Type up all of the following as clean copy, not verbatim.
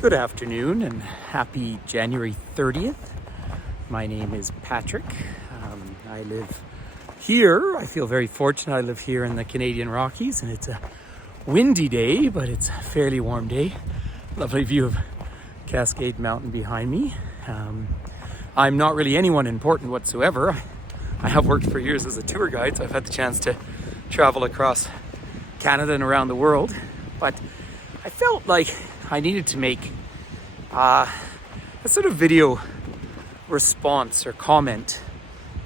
Good afternoon and happy January 30th. My name is Patrick. I live here. I feel very fortunate. I live here in the Canadian Rockies, and it's a windy day, but it's a fairly warm day. Lovely view of Cascade Mountain behind me. I'm not really anyone important whatsoever. I have worked for years as a tour guide, so I've had the chance to travel across Canada and around the world. But I felt like I needed to make a sort of video response or comment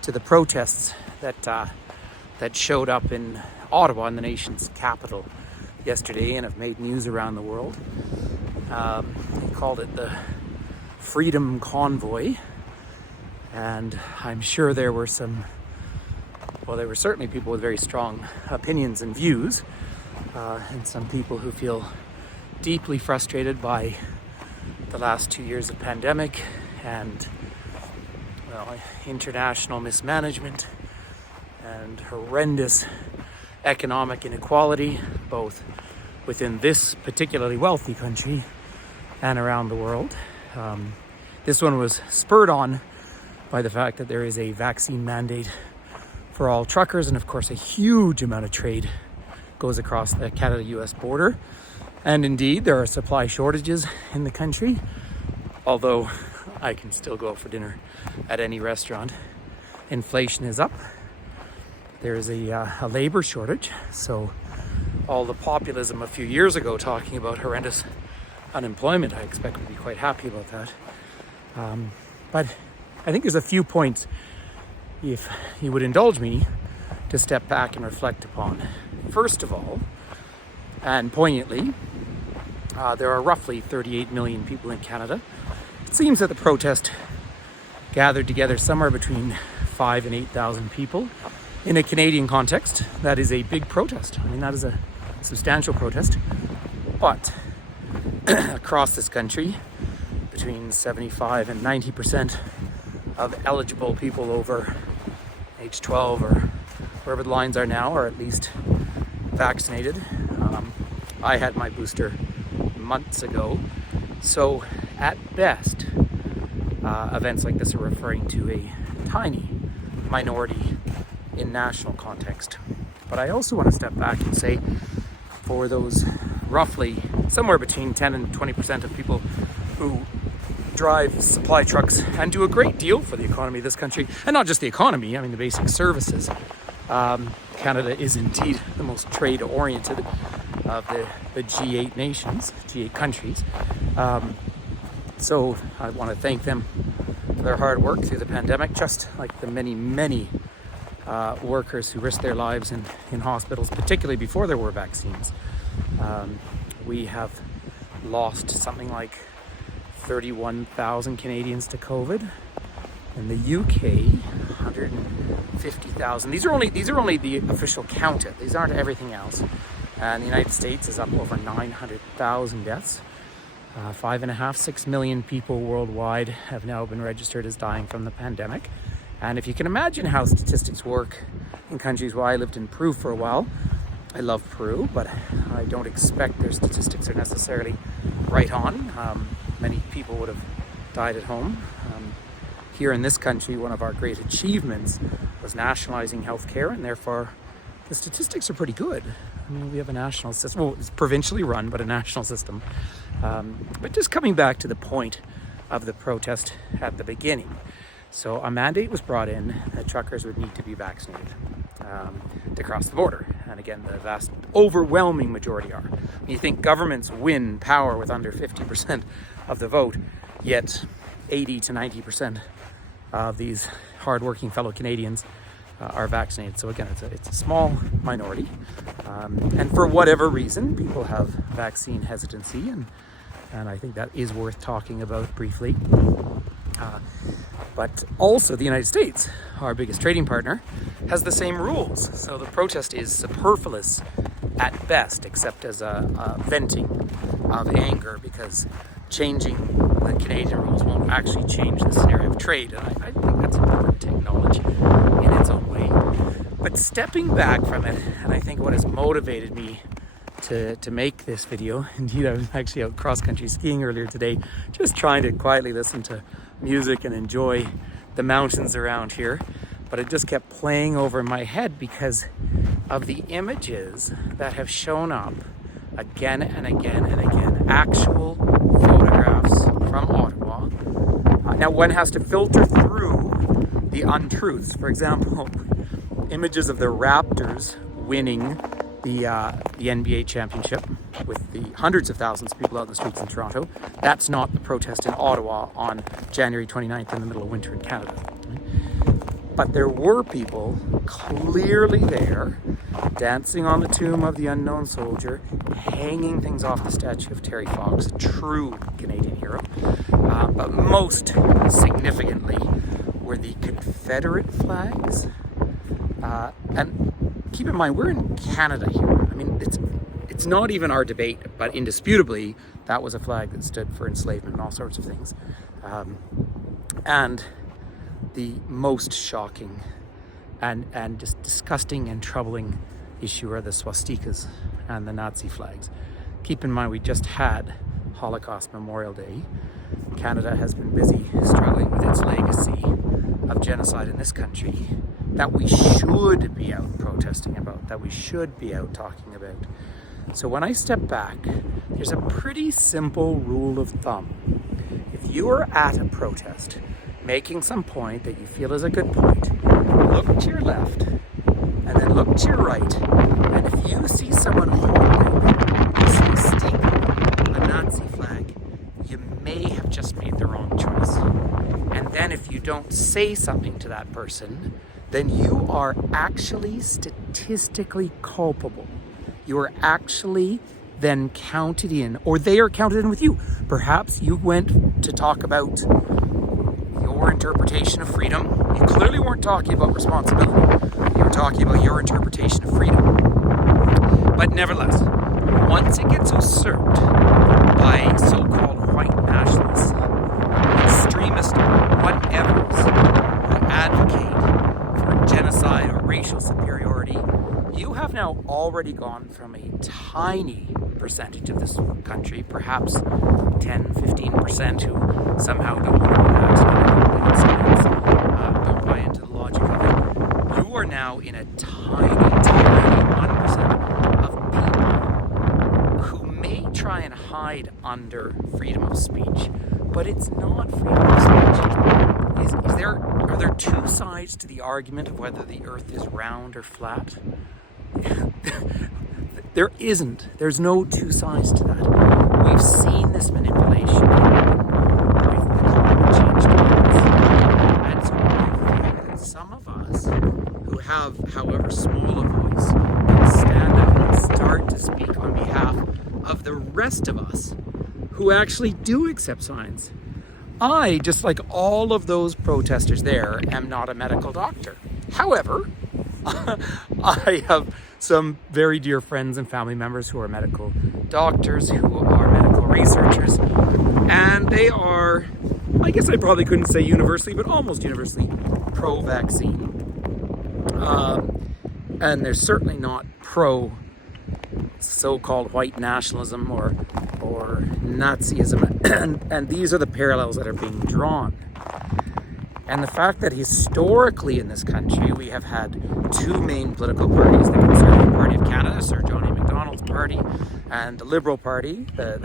to the protests that showed up in Ottawa, in the nation's capital, yesterday and have made news around the world. They called it the Freedom Convoy, and I'm sure there were there were certainly people with very strong opinions and views, and some people who feel deeply frustrated by the last 2 years of pandemic and international mismanagement and horrendous economic inequality, both within this particularly wealthy country and around the world. This one was spurred on by the fact that there is a vaccine mandate for all truckers, and of course a huge amount of trade goes across the Canada-US border. And indeed, there are supply shortages in the country, although I can still go out for dinner at any restaurant. Inflation is up. There is a labor shortage. So all the populism a few years ago talking about horrendous unemployment, I expect we'd be quite happy about that. But I think there's a few points, if you would indulge me, to step back and reflect upon. First of all, and poignantly, there are roughly 38 million people in Canada. It seems that the protest gathered together somewhere between 5,000 and 8,000 people. In a Canadian context, that is a big protest. I mean, that is a substantial protest. But across this country, between 75 and 90% of eligible people over age 12 or wherever the lines are now are at least vaccinated. I had my booster months ago. So at best, events like this are referring to a tiny minority in national context. But I also want to step back and say, for those roughly somewhere between 10 and 20% of people who drive supply trucks and do a great deal for the economy of this country, and not just the economy, I mean the basic services. Canada is indeed the most trade-oriented of the G8 nations, G8 countries. So I want to thank them for their hard work through the pandemic, just like the many, many workers who risked their lives in hospitals, particularly before there were vaccines. We have lost something like 31,000 Canadians to COVID. In the UK, 150,000. These are only the official count. These aren't everything else. And the United States is up over 900,000 deaths. 5.5–6 million people worldwide have now been registered as dying from the pandemic. And if you can imagine how statistics work in countries where I lived in Peru for a while, I love Peru, but I don't expect their statistics are necessarily right on. Many people would have died at home. Here in this country, one of our great achievements was nationalizing healthcare, and therefore the statistics are pretty good. I mean, we have a national system. Well, it's provincially run, but a national system. But just coming back to the point of the protest at the beginning. So a mandate was brought in that truckers would need to be vaccinated to cross the border. And again, the vast overwhelming majority are. You think governments win power with under 50% of the vote, yet 80 to 90% of these hardworking fellow Canadians are vaccinated. So again, it's a small minority. And for whatever reason, people have vaccine hesitancy, and I think that is worth talking about briefly. But also the United States, our biggest trading partner, has the same rules. So the protest is superfluous at best, except as a venting of anger, because changing the Canadian rules won't actually change the scenario of trade. And I think that's important to acknowledge in its own way. But stepping back from it, and I think what has motivated me to make this video. Indeed, I was actually out cross-country skiing earlier today, just trying to quietly listen to music and enjoy the mountains around here. But it just kept playing over my head because of the images that have shown up again and again and again. Actual photographs from Ottawa. Now one has to filter through the untruths. For example, images of the Raptors winning the NBA championship with the hundreds of thousands of people out in the streets in Toronto. That's not the protest in Ottawa on January 29th in the middle of winter in Canada. But there were people clearly there, dancing on the tomb of the unknown soldier, hanging things off the statue of Terry Fox, a true Canadian hero. But most significantly were the Confederate flags. And keep in mind, we're in Canada here. I mean, it's not even our debate, but indisputably, that was a flag that stood for enslavement and all sorts of things. And the most shocking and just disgusting and troubling issue are the swastikas and the Nazi flags. Keep in mind, we just had Holocaust Memorial Day. Canada has been busy struggling with its legacy of genocide in this country that we should be out protesting about, that we should be out talking about. So when I step back, there's a pretty simple rule of thumb. If you are at a protest, making some point that you feel is a good point, look to your left and then look to your right, and if you see someone holding a swastika, a Nazi flag, you may have just made the wrong choice. And then if you don't say something to that person, then you are actually statistically culpable. You are actually then counted in, or they are counted in with you. Perhaps you went to talk about your interpretation of freedom. You clearly weren't talking about responsibility. You were talking about your interpretation of freedom. But nevertheless, once it gets usurped by so-called white nationalists, extremist whatevers who advocate for genocide or racial superiority, you have now already gone from a tiny percentage of this country, perhaps 10-15%, who somehow don't want to don't buy into the logic of it. You are now in a tiny 1% of people who may try and hide under freedom of speech, but it's not freedom of speech. Are there two sides to the argument of whether the earth is round or flat? There isn't. There's no two sides to that. We've seen this manipulation with the climate change debates. And so I feel that some of us who have, however small a voice, can stand up and start to speak on behalf of the rest of us who actually do accept science. I, just like all of those protesters there, am not a medical doctor. However, I have some very dear friends and family members who are medical doctors, who are medical researchers, and they are, I guess I probably couldn't say universally, but almost universally pro-vaccine. And they're certainly not pro so-called white nationalism or Nazism, and these are the parallels that are being drawn. And the fact that historically in this country we have had two main political parties, the Conservative Party of Canada, Sir John A. Macdonald's party, and the Liberal Party, the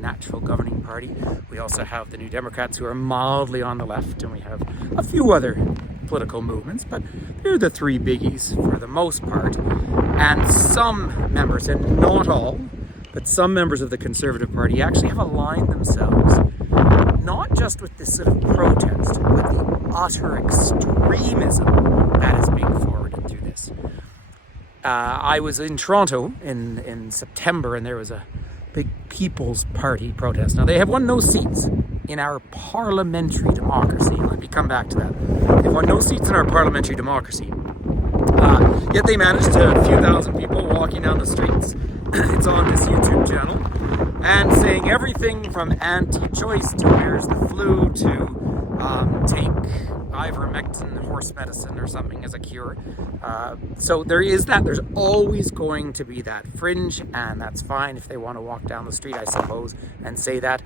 natural governing party. We also have the New Democrats, who are mildly on the left, and we have a few other political movements, but they're the three biggies for the most part. And some members, and not all, but some members of the Conservative Party actually have aligned themselves not just with this sort of protest, but the utter extremism that is being forwarded through this. I was in Toronto in September, and there was a big People's Party protest. Now, they have won no seats in our parliamentary democracy. Let me come back to that. They've won no seats in our parliamentary democracy. Yet they managed to a few thousand people walking down the streets. It's on this YouTube channel, and saying everything from anti-choice to where's the flu to take ivermectin horse medicine or something as a cure. So there is that. There's always going to be that fringe, and that's fine if they want to walk down the street, I suppose, and say that.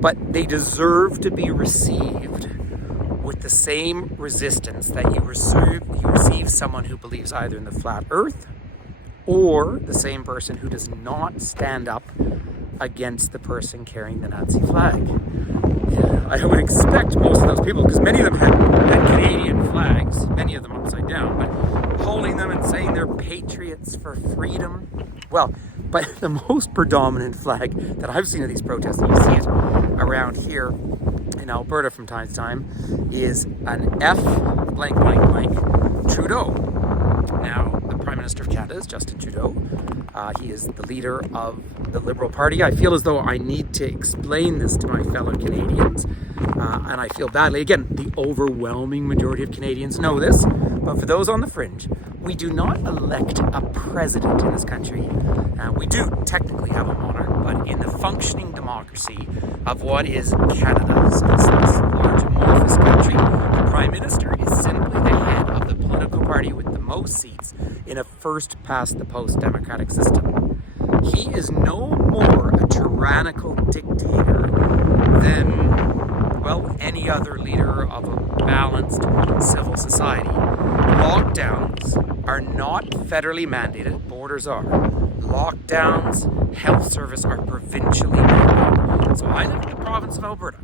But they deserve to be received with the same resistance that you receive someone who believes either in the flat earth or the same person who does not stand up against the person carrying the Nazi flag. Yeah, I would expect most of those people, because many of them had Canadian flags, many of them upside down, but holding them and saying they're patriots for freedom. Well, but the most predominant flag that I've seen of these protests, and you see it around here in Alberta from time to time, is an F blank blank blank Trudeau. Now, the Prime Minister of Canada is Justin Trudeau. He is the leader of the Liberal Party. I feel as though I need to explain this to my fellow Canadians, and I feel badly. Again, the overwhelming majority of Canadians know this, but for those on the fringe, we do not elect a president in this country. We do technically have a monarch, but in the functioning democracy of what is Canada, so this large amorphous country, the Prime Minister is simply the head of the political party with the most seats in a first-past-the-post democratic system. He is no more a tyrannical dictator than, well, any other leader of a balanced civil society. Lockdowns are not federally mandated, borders are. Lockdowns, health service are provincially mandated. So I live in the province of Alberta.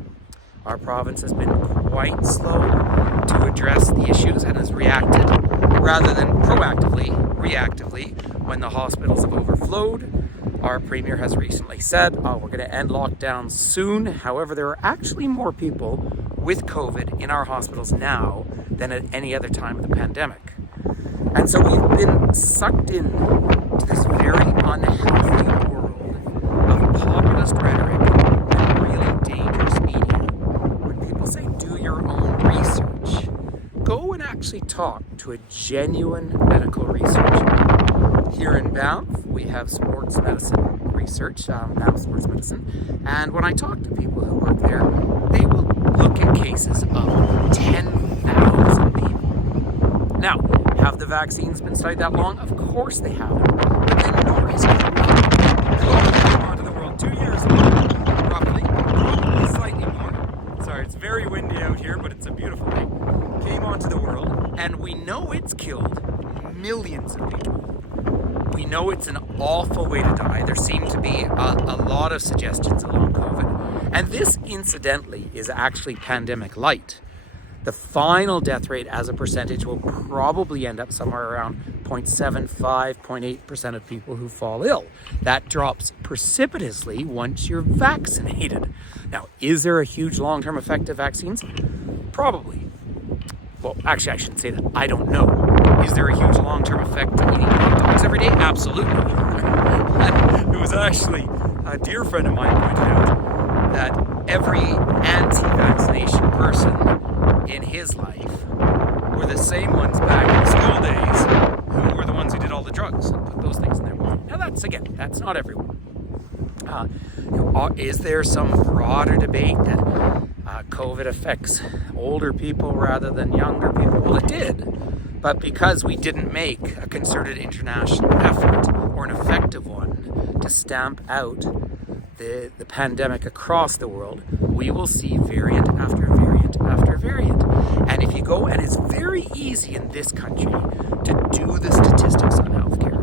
Our province has been quite slow to address the issues and has reacted rather than proactively, reactively, when the hospitals have overflowed. Our Premier has recently said, we're going to end lockdowns soon. However, there are actually more people with COVID in our hospitals now than at any other time of the pandemic. And so we've been sucked in to this very unhealthy world of populist rhetoric and really dangerous media. When people say, do your own research, go and actually talk to a genuine medical researcher. Here in Banff, we have sports medicine research, Banff Sports Medicine, and when I talk to people who work there, they will look at cases of 10,000 people. Now, have the vaccines been studied that long? Of course they haven't. But then nobody's came onto the world 2 years ago, probably slightly more. Sorry, it's very windy out here, but it's a beautiful day. Came onto the world, and we know it's killed millions of people. We know it's an awful way to die. There seem to be a lot of suggestions along COVID. And this, incidentally, is actually pandemic light. The final death rate as a percentage will probably end up somewhere around 0.75, 0.8% of people who fall ill. That drops precipitously once you're vaccinated. Now, is there a huge long-term effect of vaccines? Probably. Well, actually, I shouldn't say that. I don't know. Is there a huge long-term effect to eating hot dogs every day? Absolutely. It was actually a dear friend of mine pointed out that every anti-vaccination person in his life were the same ones back in school days who were the ones who did all the drugs and put those things in their body. Now that's not everyone. Is there some broader debate that COVID affects older people rather than younger people? Well, it did, but because we didn't make a concerted international effort or an effective one to stamp out the pandemic across the world, we will see variant after variant after variant. And if you go, and it's very easy in this country to do the statistics on healthcare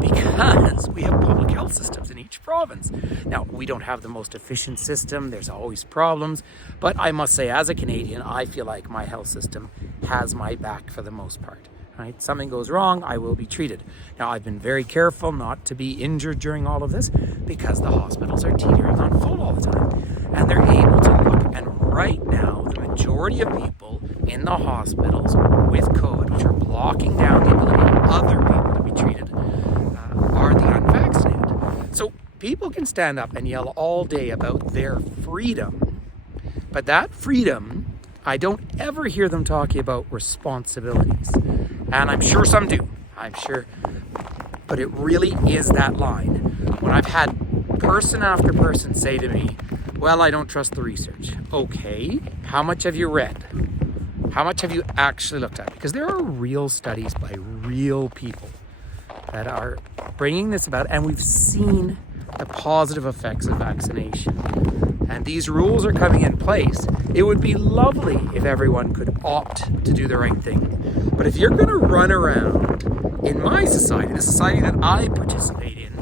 because we have public health systems in each province. Now, we don't have the most efficient system. There's always problems. But I must say, as a Canadian, I feel like my health system has my back for the most part. Right? Something goes wrong, I will be treated. Now, I've been very careful not to be injured during all of this because the hospitals are teetering on full all the time. And they're able to look. And right now, the majority of people in the hospitals with COVID, which are blocking down the ability of other people to be treated, are the unvaccinated. So people can stand up and yell all day about their freedom. But that freedom, I don't ever hear them talking about responsibilities. And I'm sure some do, I'm sure. But it really is that line. When I've had person after person say to me, well, I don't trust the research. Okay, how much have you read? How much have you actually looked at? Because there are real studies by real people that are bringing this about, and we've seen the positive effects of vaccination. And these rules are coming in place. It would be lovely if everyone could opt to do the right thing. But if you're going to run around in my society, the society that I participate in,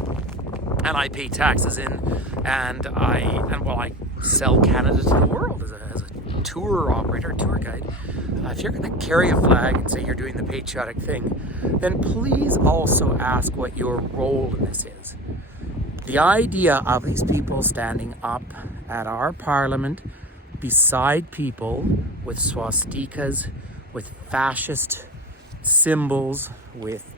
and I pay taxes in, and I sell Canada to the world as a tour operator, tour guide. If you're going to carry a flag and say you're doing the patriotic thing, then please also ask what your role in this is. The idea of these people standing up at our parliament beside people with swastikas, with fascist symbols, with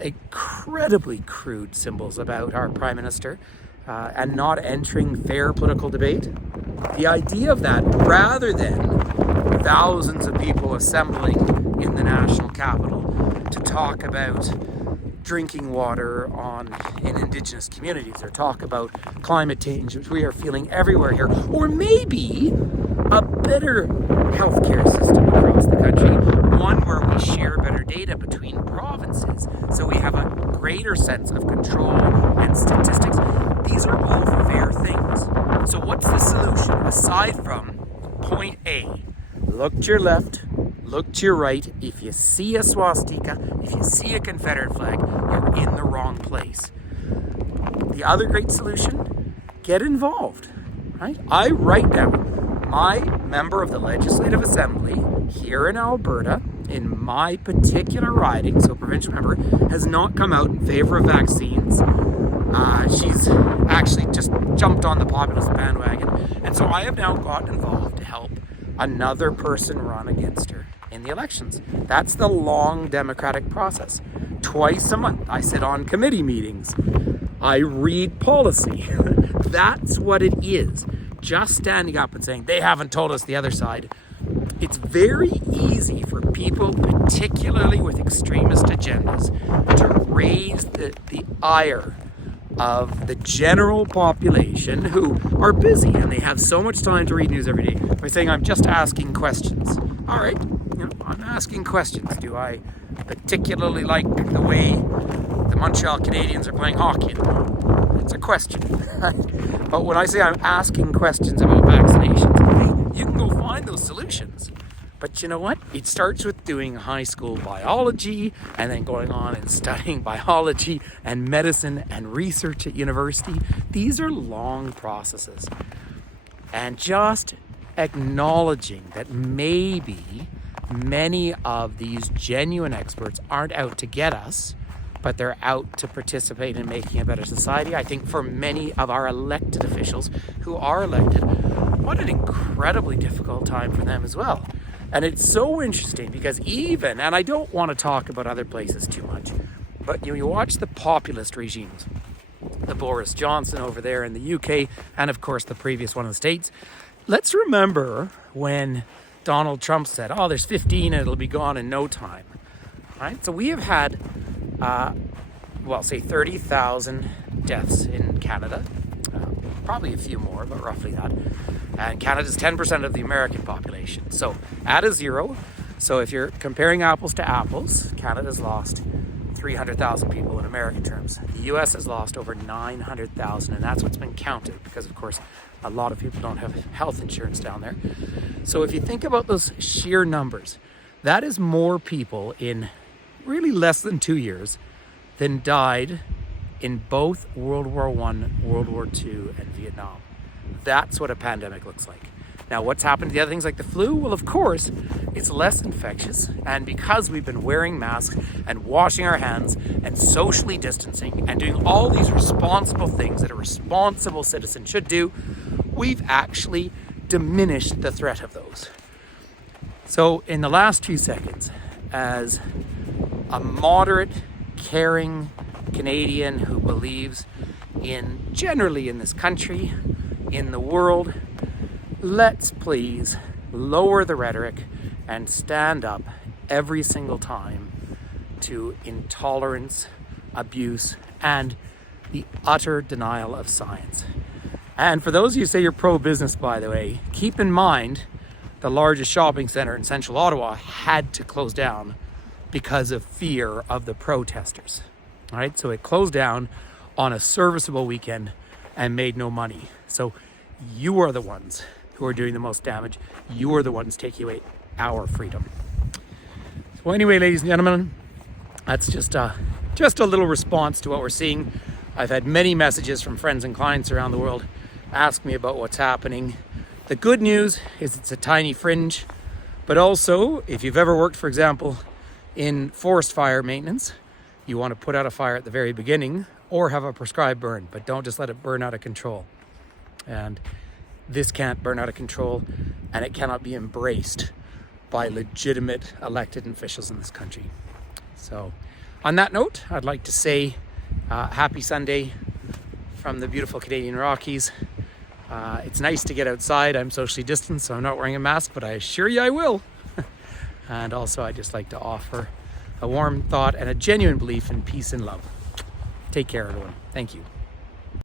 incredibly crude symbols about our prime minister, and not entering fair political debate. The idea of that, rather than thousands of people assembling in the national capital to talk about drinking water in Indigenous communities, or talk about climate change, which we are feeling everywhere here, or maybe a better healthcare system across the country, one where we share better data between provinces, so we have a greater sense of control and statistics. These are all fair things. So what's the solution aside from point A? Look to your left, look to your right. If you see a swastika, if you see a Confederate flag, you're in the wrong place. The other great solution, get involved, right? I right now, my member of the Legislative Assembly here in Alberta, in my particular riding, so provincial member, has not come out in favor of vaccines. She's actually just jumped on the populist bandwagon. And so I have now got involved to help another person run against her in the elections. That's the long democratic process. Twice a month, I sit on committee meetings. I read policy. That's what it is. Just standing up and saying, they haven't told us the other side. It's very easy for people, particularly with extremist agendas, to raise the ire of the general population who are busy and they have so much time to read news every day by saying, I'm just asking questions. All right, I'm asking questions. Do I particularly like the way the Montreal Canadiens are playing hockey? It's a question. But when I say I'm asking questions about vaccinations, hey, you can go find those solutions. But you know what? It starts with doing high school biology and then going on and studying biology and medicine and research at university. These are long processes. And just acknowledging that maybe many of these genuine experts aren't out to get us, but they're out to participate in making a better society. I think for many of our elected officials who are elected, what an incredibly difficult time for them as well. And it's so interesting because and I don't want to talk about other places too much, but you watch the populist regimes, the Boris Johnson over there in the UK, and of course the previous one in the States. Let's remember when Donald Trump said, there's 15 and it'll be gone in no time, right? So we have had, say 30,000 deaths in Canada, probably a few more, but roughly that. And Canada's 10% of the American population. So add a zero. So if you're comparing apples to apples, Canada's lost 300,000 people in American terms. The US has lost over 900,000, and that's what's been counted because, of course, a lot of people don't have health insurance down there. So if you think about those sheer numbers, that is more people in really less than 2 years than died in both World War I, World War II, and Vietnam. That's what a pandemic looks like. Now, what's happened to the other things like the flu? Well, of course, it's less infectious. And because we've been wearing masks and washing our hands and socially distancing and doing all these responsible things that a responsible citizen should do, we've actually diminished the threat of those. So in the last few seconds, as a moderate, caring Canadian who believes generally in this country, in the world, let's please lower the rhetoric and stand up every single time to intolerance, abuse, and the utter denial of science. And for those of you who say you're pro-business, by the way, keep in mind the largest shopping center in central Ottawa had to close down because of fear of the protesters. All right, so it closed down on a serviceable weekend and made no money. So you are the ones who are doing the most damage. You are the ones taking away our freedom. So anyway, ladies and gentlemen, that's just a little response to what we're seeing. I've had many messages from friends and clients around the world ask me about what's happening. The good news is it's a tiny fringe, but also if you've ever worked, for example, in forest fire maintenance, you want to put out a fire at the very beginning or have a prescribed burn, but don't just let it burn out of control. And this can't burn out of control, and it cannot be embraced by legitimate elected officials in this country. So on that note, I'd like to say happy Sunday from the beautiful Canadian Rockies. It's nice to get outside. I'm socially distanced, so I'm not wearing a mask, but I assure you I will. And also I'd just like to offer a warm thought and a genuine belief in peace and love. Take care, everyone. Thank you.